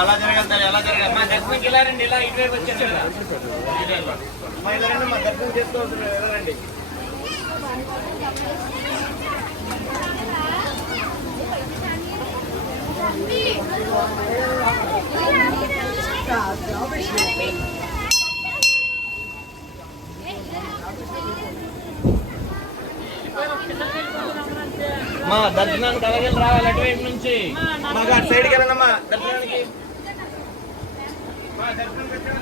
అలా జరగలుగుతారు, ఎలా జరగాలి? మా దర్శనంకి ఇలా రండి, ఇలా ఇటువైపు వచ్చేసి మా ఇలా రండి, మా దర్శనం చేసుకోవచ్చు, రండి. మా దర్శనానికి అలాగే రావాలి, అటువైపు నుంచి మాకు అటు సైడ్కి వెళ్ళండమ్మా దర్శనానికి. మా దర్శనానికి వచ్చాడు